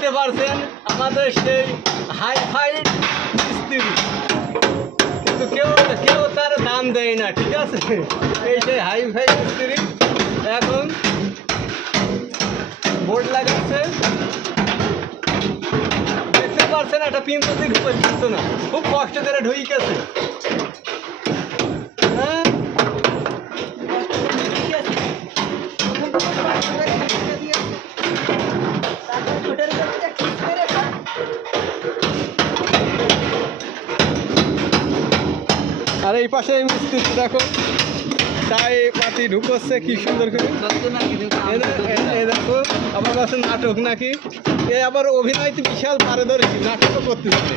দেখতে পারছেন আমাদের সেই হাই-ফাই মিস্ত্রি, কিন্তু কেউ তার দাম দেয় না, ঠিক আছে। এই সেই হাই-ফাই মিস্ত্রি এখন বোর্ড লাগাচ্ছে, দেখতে পারছেন একটা পিন তো দিকে পাচ্ছে না, খুব কষ্ট করে ঢুইকেছে। হ্যাঁ, আর এই পাশে মিস্ত্রি দেখো তাই পাতি ঢুকোচ্ছে কি সুন্দর করে। এই দেখো আমার কাছে নাটক নাকি, এ আবার অভিনয়তে বিশাল পারদর্শী, নাটকও করতেছে।